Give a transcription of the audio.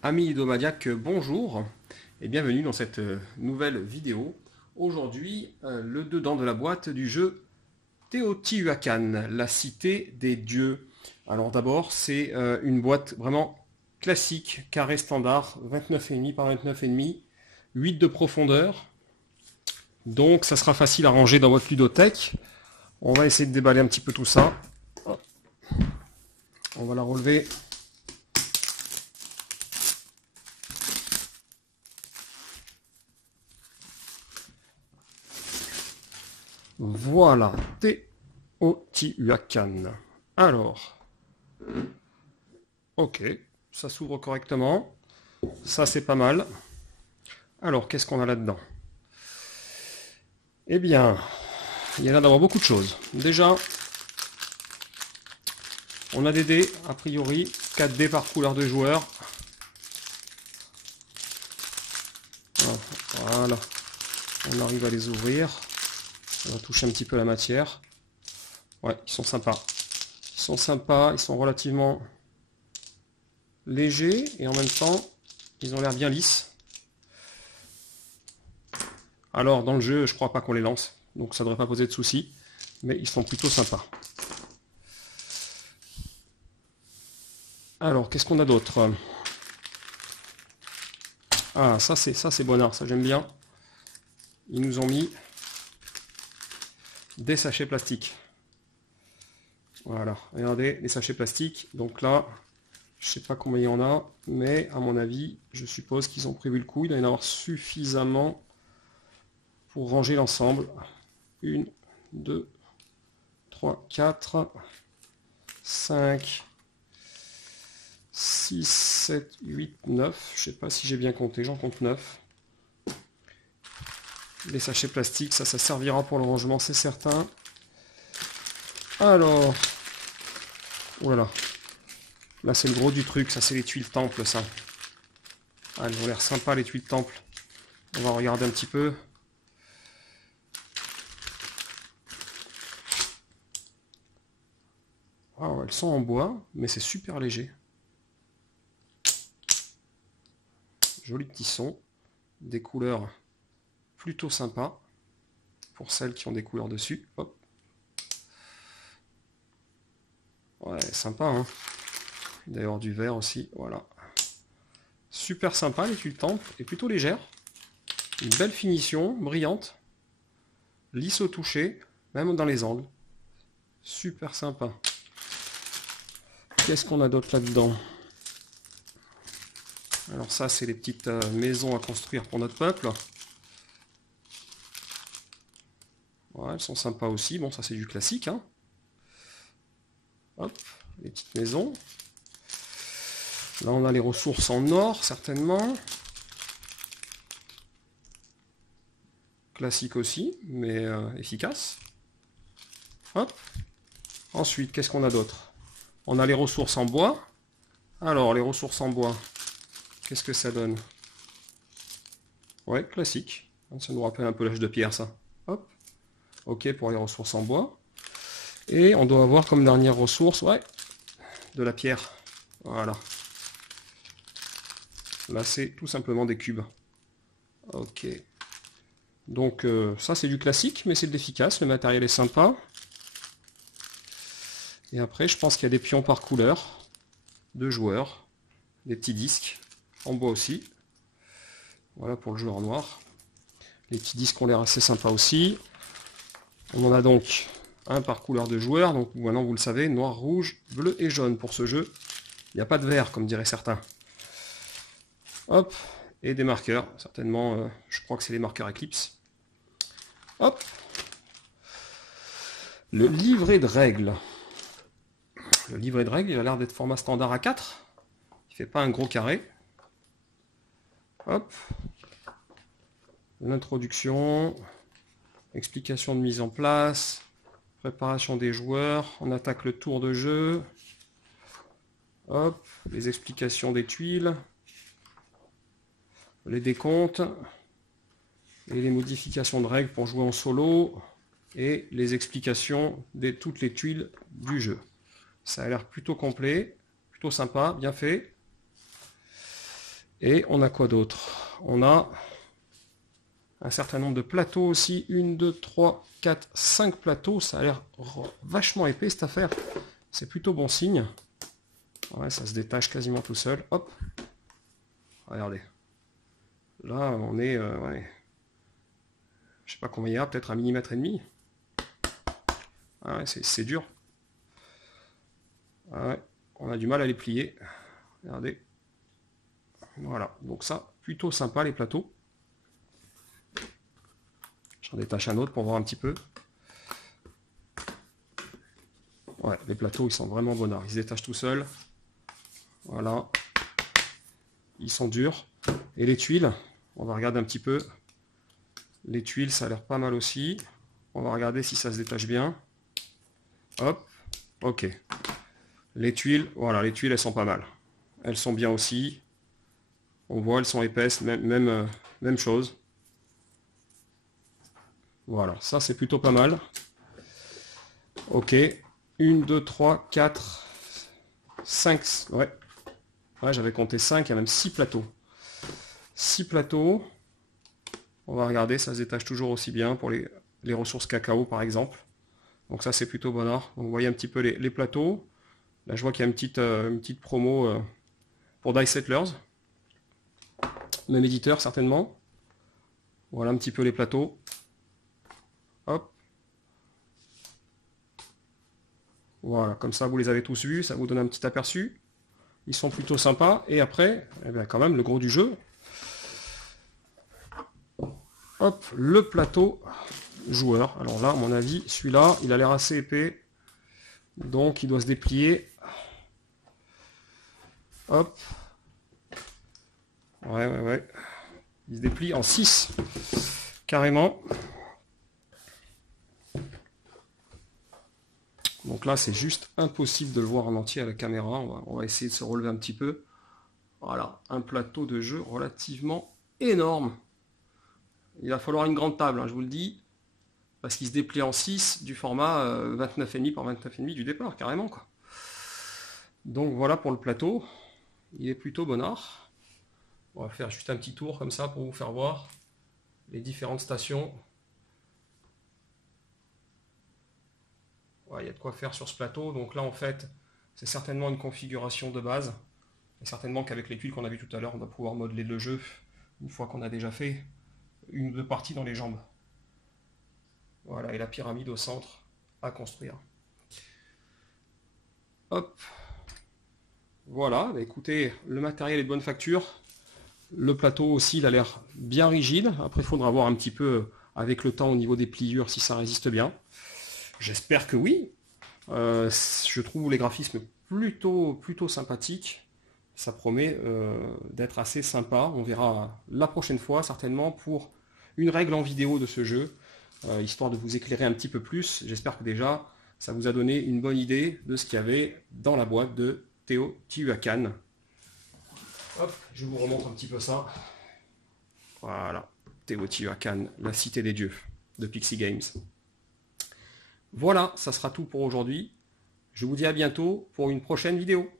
Amis Idomaniac, bonjour et bienvenue dans cette nouvelle vidéo. Aujourd'hui, le dedans de la boîte du jeu Teotihuacan, la cité des dieux. Alors d'abord, c'est une boîte vraiment classique, carré standard, 29,5 par 29,5, 8 de profondeur. Donc ça sera facile à ranger dans votre ludothèque. On va essayer de déballer un petit peu tout ça. On va la relever. Voilà, Teotihuacan. Alors, ok, ça s'ouvre correctement. Ça, c'est pas mal. Alors, qu'est-ce qu'on a là-dedans? Eh bien, il y a l'air d'avoir beaucoup de choses. Déjà, on a des dés, a priori, 4 dés par couleur de joueur. Voilà, on arrive à les ouvrir. On va toucher un petit peu la matière. Ouais, ils sont sympas. Ils sont sympas, ils sont relativement légers et en même temps, ils ont l'air bien lisses. Alors, dans le jeu, je crois pas qu'on les lance, donc ça devrait pas poser de soucis, mais ils sont plutôt sympas. Alors, qu'est-ce qu'on a d'autre? Ah, ça c'est bonnard, ça j'aime bien. Ils nous ont mis des sachets plastiques. Voilà, regardez, les sachets plastiques. Donc là, je sais pas combien il y en a, mais à mon avis, je suppose qu'ils ont prévu le coup. Il doit y en avoir suffisamment pour ranger l'ensemble. 1, 2, 3, 4, 5, 6, 7, 8, 9. Je sais pas si j'ai bien compté, j'en compte 9. Les sachets plastiques, ça servira pour le rangement, c'est certain. Alors, oh là là, là c'est le gros du truc, ça c'est les tuiles temple, ça. Ah, elles ont l'air sympas les tuiles temple. On va regarder un petit peu. Wow, elles sont en bois, mais c'est super léger. Joli petit son. Des couleurs plutôt sympas. Pour celles qui ont des couleurs dessus. Hop. Ouais, sympa, hein. D'ailleurs du vert aussi, voilà. Super sympa les tuiles temple, et plutôt légère. Une belle finition, brillante. Lisse au toucher, même dans les angles. Super sympa. Qu'est-ce qu'on a d'autre là-dedans? Alors ça, c'est les petites maisons à construire pour notre peuple. Ouais, elles sont sympas aussi. Bon, ça c'est du classique, hein. Hop, les petites maisons. Là, on a les ressources en or, certainement. Classique aussi, mais efficace. Hop. Ensuite, qu'est-ce qu'on a d'autre? On a les ressources en bois. Alors, les ressources en bois, qu'est-ce que ça donne? Ouais, classique. Ça nous rappelle un peu l'âge de pierre, ça. Hop. Ok pour les ressources en bois. Et on doit avoir comme dernière ressource, ouais, de la pierre. Voilà. Là, c'est tout simplement des cubes. Ok. Donc, ça, c'est du classique, mais c'est de l'efficace. Le matériel est sympa. Et après, je pense qu'il y a des pions par couleur. De joueurs. Des petits disques. En bois aussi. Voilà pour le joueur noir. Les petits disques ont l'air assez sympas aussi. On en a donc un par couleur de joueur. Donc maintenant, vous le savez, noir, rouge, bleu et jaune pour ce jeu. Il n'y a pas de vert, comme diraient certains. Hop, et des marqueurs, certainement, je crois que c'est les marqueurs Eclipse. Hop, le livret de règles. Le livret de règles, il a l'air d'être format standard A4. Il ne fait pas un gros carré. Hop, l'introduction, explication de mise en place, préparation des joueurs, on attaque le tour de jeu. Hop, les explications des tuiles, les décomptes, et les modifications de règles pour jouer en solo, et les explications de toutes les tuiles du jeu. Ça a l'air plutôt complet, plutôt sympa, bien fait. Et on a quoi d'autre? On a un certain nombre de plateaux aussi. 1, 2, 3, 4, 5 plateaux. Ça a l'air vachement épais cette affaire. C'est plutôt bon signe. Ouais, ça se détache quasiment tout seul. Hop. Regardez. Là, on est... ouais. Je sais pas combien il y a, peut-être 1,5 mm. Ah ouais, c'est dur. Ah ouais, on a du mal à les plier. Regardez. Voilà, donc ça, plutôt sympa les plateaux. J'en détache un autre pour voir un petit peu. Ouais, les plateaux, ils sont vraiment bonnards. Ils se détachent tout seuls. Voilà. Ils sont durs. Et les tuiles, on va regarder un petit peu. Les tuiles, ça a l'air pas mal aussi. On va regarder si ça se détache bien. Hop, ok. Les tuiles, voilà, les tuiles, elles sont pas mal. Elles sont bien aussi. On voit, elles sont épaisses, même chose. Voilà, ça c'est plutôt pas mal. Ok. 1, 2, 3, 4, 5. Ouais. Ouais, j'avais compté 5, il y a même 6 plateaux. 6 plateaux. On va regarder, ça se détache toujours aussi bien pour les ressources cacao par exemple. Donc ça c'est plutôt bonheur. Donc vous voyez un petit peu les plateaux. Là je vois qu'il y a une petite promo pour Die Settlers. Même éditeur certainement. Voilà un petit peu les plateaux. Hop. Voilà, comme ça vous les avez tous vus, ça vous donne un petit aperçu. Ils sont plutôt sympas. Et après, eh bien, quand même le gros du jeu. Hop, le plateau joueur. Alors là, à mon avis, celui-là, il a l'air assez épais. Donc il doit se déplier. Hop. Ouais. Il se déplie en 6. Carrément. Donc là, c'est juste impossible de le voir en entier à la caméra. On va essayer de se relever un petit peu. Voilà, un plateau de jeu relativement énorme. Il va falloir une grande table, hein, je vous le dis. Parce qu'il se déplie en 6 du format 29,5 par 29,5 du départ, carrément, quoi. Donc voilà pour le plateau. Il est plutôt bonnard. On va faire juste un petit tour comme ça pour vous faire voir les différentes stations. Ouais, il y a de quoi faire sur ce plateau. Donc là, en fait, c'est certainement une configuration de base. Et certainement qu'avec les tuiles qu'on a vues tout à l'heure, on va pouvoir modeler le jeu une fois qu'on a déjà fait une ou deux parties dans les jambes. Voilà, et la pyramide au centre à construire. Hop. Voilà, bah écoutez, le matériel est de bonne facture. Le plateau aussi, il a l'air bien rigide. Après, il faudra voir un petit peu avec le temps au niveau des pliures si ça résiste bien. J'espère que oui. Je trouve les graphismes plutôt sympathiques. Ça promet d'être assez sympa. On verra la prochaine fois certainement pour une règle en vidéo de ce jeu, histoire de vous éclairer un petit peu plus. J'espère que déjà ça vous a donné une bonne idée de ce qu'il y avait dans la boîte de Teotihuacan. Hop, je vous remonte un petit peu ça. Voilà, Teotihuacan, la cité des dieux de Pixie Games. Voilà, ça sera tout pour aujourd'hui. Je vous dis à bientôt pour une prochaine vidéo.